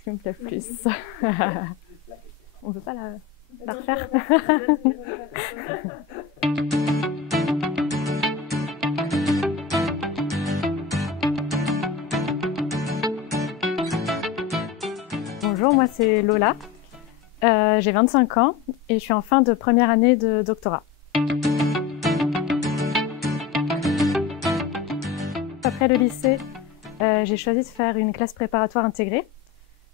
ce qui me plaît le plus. On peut pas la refaire. Bonjour, moi c'est Lola. J'ai 25 ans et je suis en fin de première année de doctorat. Après le lycée, j'ai choisi de faire une classe préparatoire intégrée.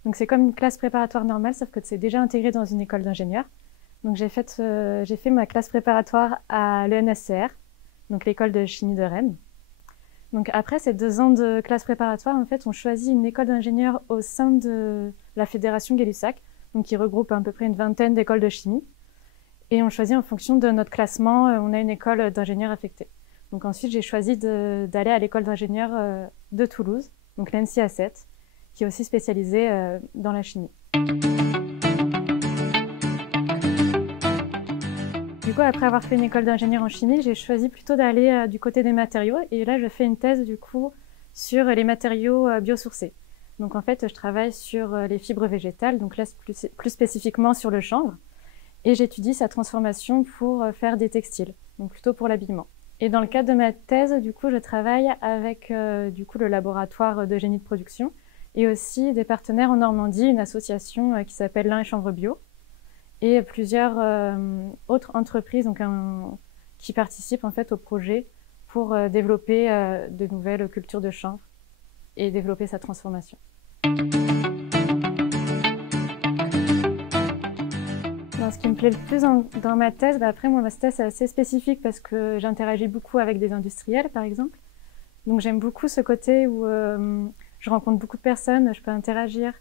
Donc c'est comme une classe préparatoire normale, sauf que c'est déjà intégré dans une école d'ingénieur. Donc j'ai fait ma classe préparatoire à l'ENSCR, donc l'école de chimie de Rennes. Donc après ces 2 ans de classe préparatoire, en fait, on choisit une école d'ingénieur au sein de la fédération Gay-Lussac, donc qui regroupe à peu près une vingtaine d'écoles de chimie. Et on choisit en fonction de notre classement, on a une école d'ingénieur affectée. Donc ensuite, j'ai choisi d'aller à l'école d'ingénieur de Toulouse, donc l'ENSI A7, qui est aussi spécialisée dans la chimie. Du coup, après avoir fait une école d'ingénieur en chimie, j'ai choisi plutôt d'aller du côté des matériaux. Et là, je fais une thèse du coup sur les matériaux biosourcés. Donc en fait, je travaille sur les fibres végétales, donc là plus spécifiquement sur le chanvre. Et j'étudie sa transformation pour faire des textiles, donc plutôt pour l'habillement. Et dans le cadre de ma thèse, du coup, je travaille avec du coup, le laboratoire de génie de production et aussi des partenaires en Normandie, une association qui s'appelle Lin et Chanvre Bio, et plusieurs autres entreprises donc, qui participent en fait au projet pour développer de nouvelles cultures de chanvre et développer sa transformation. Ce qui me plaît le plus dans ma thèse, après moi ma thèse c'est assez spécifique parce que j'interagis beaucoup avec des industriels par exemple. Donc j'aime beaucoup ce côté où je rencontre beaucoup de personnes, je peux interagir.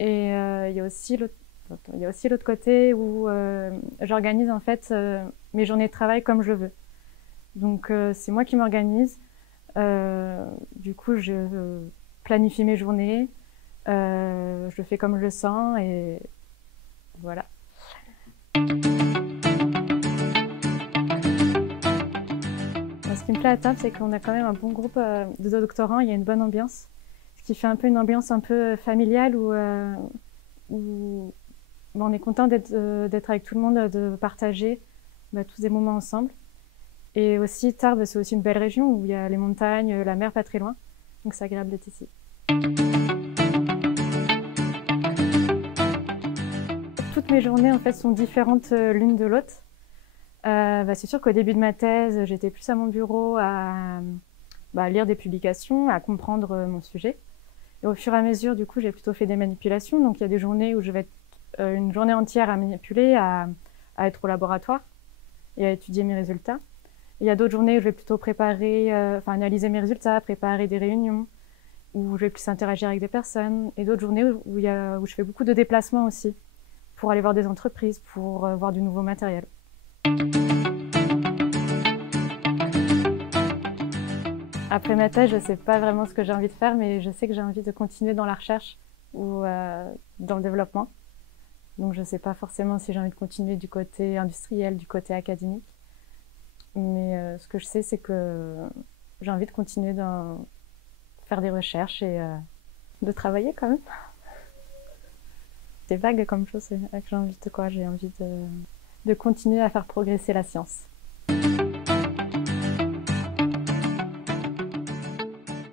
Et il y a aussi l'autre côté où j'organise en fait mes journées de travail comme je veux. Donc c'est moi qui m'organise. Du coup je planifie mes journées, je le fais comme je le sens et voilà. Ce qui me plaît à table, c'est qu'on a quand même un bon groupe de doctorants, il y a une bonne ambiance, ce qui fait un peu une ambiance un peu familiale où on est content d'être avec tout le monde, de partager tous des moments ensemble. Et aussi, Tarbes, c'est aussi une belle région où il y a les montagnes, la mer pas très loin, donc c'est agréable d'être ici. Toutes mes journées en fait sont différentes l'une de l'autre. C'est sûr qu'au début de ma thèse, j'étais plus à mon bureau à lire des publications, à comprendre mon sujet. Et au fur et à mesure, du coup, j'ai plutôt fait des manipulations. Donc il y a des journées où je vais être une journée entière à manipuler, à être au laboratoire et à étudier mes résultats. Et il y a d'autres journées où je vais plutôt préparer, analyser mes résultats, préparer des réunions, où je vais plus interagir avec des personnes. Et d'autres journées où je fais beaucoup de déplacements aussi, pour aller voir des entreprises, pour voir du nouveau matériel. Après ma thèse, je ne sais pas vraiment ce que j'ai envie de faire, mais je sais que j'ai envie de continuer dans la recherche ou dans le développement. Donc je ne sais pas forcément si j'ai envie de continuer du côté industriel, du côté académique. Mais ce que je sais, c'est que j'ai envie de continuer de faire des recherches et de travailler quand même. C'est vague comme chose, c'est que j'ai envie de quoi? J'ai envie de continuer à faire progresser la science.